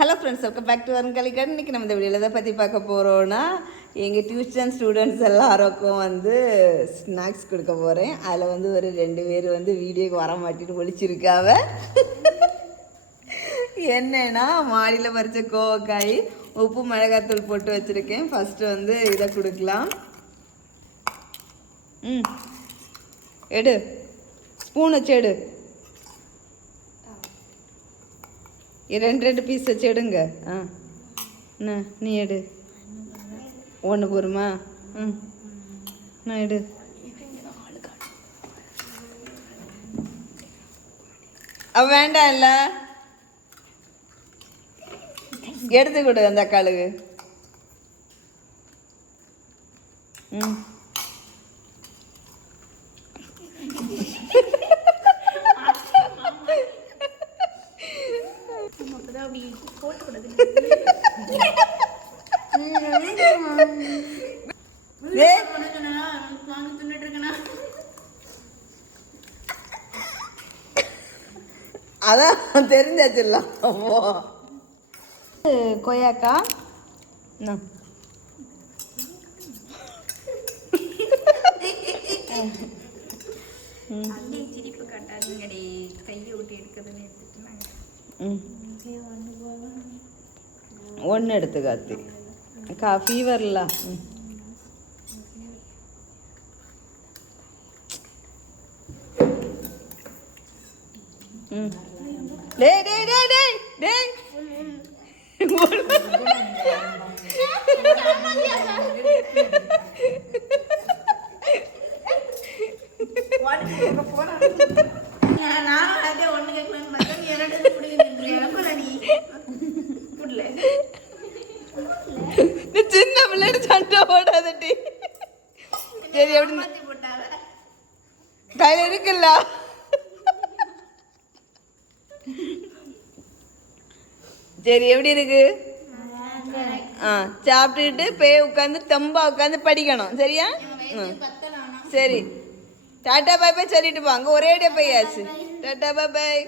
Hello friends, welcome back to வருங்கலிக்கன். இன்றைக்கி நம்ம இந்த வீடியோவில் எதை பற்றி பார்க்க போகிறோன்னா, எங்கள் டியூஷன் ஸ்டூடெண்ட்ஸ் எல்லாருக்கும் ஸ்நாக்ஸ் கொடுக்க போகிறேன். அதில் ஒரு 2 பேர் வீடியோக்கு வர மாட்டிட்டு ஒழிச்சிருக்காவ. என்னன்னா, மாடியில் பறித்த கோவக்காய் உப்பு மிளகாத்தூள் போட்டு வச்சுருக்கேன். ஃபஸ்ட்டு இதை கொடுக்கலாம். எடு, ஸ்பூன் வச்சு எடு. 2 பீஸ் வச்சு எடுங்க. நீ எடு. 1 போருமா? நான் எடு. வேண்டாம் இல்லை, எடுத்து கொடு அந்த அக்காளுக்கு. அதான் தெரிஞ்சாச்சுலாம். கொய்யாக்கா சிரிப்பு காட்டாதீங்கடி, கையை விட்டு எடுக்கிறதுன்னு எடுத்துட்டுனாங்க. 1 எடுத்து காத்தி ஃபீவர்ல. டேய் டேய் டேய் டேய் டேய், சின்ன பிள்ளைட்டு சண்டை போடாதட்டி. சரி, எப்படி கையில் இருக்குல்ல? சரி, எப்படி இருக்கு? சாப்பிட்டுட்டு போய் உட்காந்து தெம்பா உட்காந்து படிக்கணும். சரியா? சரி, டாட்டா பாய் பாய் சொல்லிட்டு போங்க. ஒரேடியா போயாச்சு. டாட்டா பாய் பாய்.